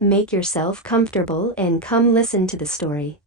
make yourself comfortable and come listen to the story.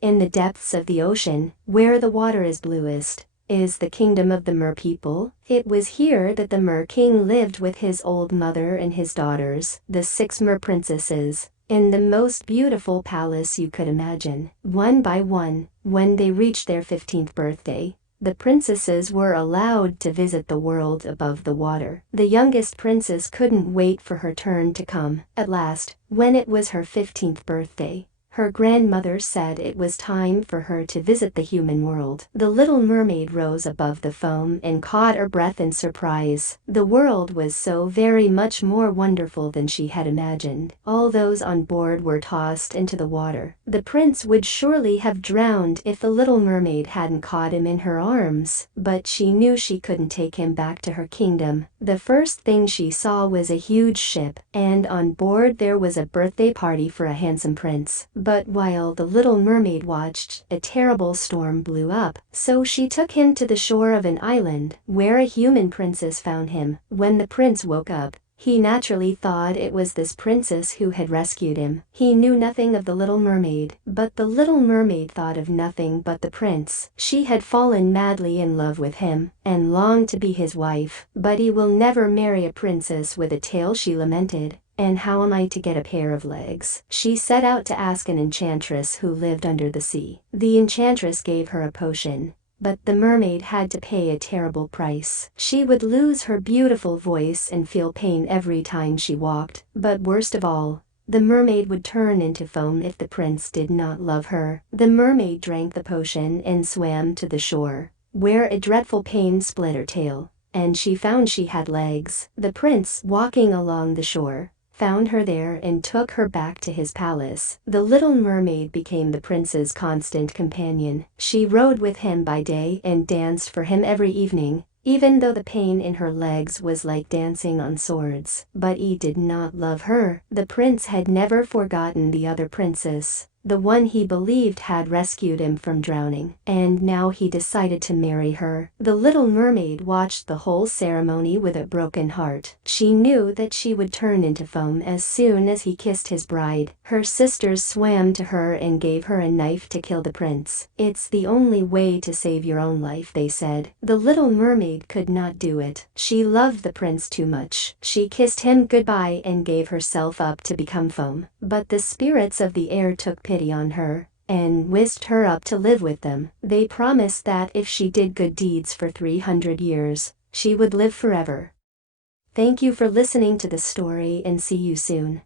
In the depths of the ocean, where the water is bluest, is the kingdom of the Mer people. It was here that the Mer King lived with his old mother and his daughters, the 6 Mer princesses, in the most beautiful palace you could imagine. One by one, when they reached their 15th birthday, the princesses were allowed to visit the world above the water. The youngest princess couldn't wait for her turn to come. At last, when it was her 15th birthday, her grandmother said it was time for her to visit the human world. The little mermaid rose above the foam and caught her breath in surprise. The world was so very much more wonderful than she had imagined. All those on board were tossed into the water. The prince would surely have drowned if the little mermaid hadn't caught him in her arms, but she knew she couldn't take him back to her kingdom. The first thing she saw was a huge ship, and on board there was a birthday party for a handsome prince. But while the little mermaid watched, a terrible storm blew up, so she took him to the shore of an island, where a human princess found him. When the prince woke up, he naturally thought it was this princess who had rescued him. He knew nothing of the little mermaid, but the little mermaid thought of nothing but the prince. She had fallen madly in love with him, and longed to be his wife. But he will never marry a princess with a tail, she lamented. And how am I to get a pair of legs? She set out to ask an enchantress who lived under the sea. The enchantress gave her a potion, but the mermaid had to pay a terrible price. She would lose her beautiful voice and feel pain every time she walked. But worst of all, the mermaid would turn into foam if the prince did not love her. The mermaid drank the potion and swam to the shore, where a dreadful pain split her tail, and she found she had legs. The prince, walking along the shore, found her there and took her back to his palace. The little mermaid became the prince's constant companion. She rode with him by day and danced for him every evening, even though the pain in her legs was like dancing on swords. But he did not love her. The prince had never forgotten the other princess, the one he believed had rescued him from drowning, and now he decided to marry her. The little mermaid watched the whole ceremony with a broken heart. She knew that she would turn into foam as soon as he kissed his bride. Her sisters swam to her and gave her a knife to kill the prince. It's the only way to save your own life, they said. The little mermaid could not do it. She loved the prince too much. She kissed him goodbye and gave herself up to become foam. But the spirits of the air took pity on her and whisked her up to live with them. They promised that if she did good deeds for 300 years, she would live forever. Thank you for listening to the story and see you soon.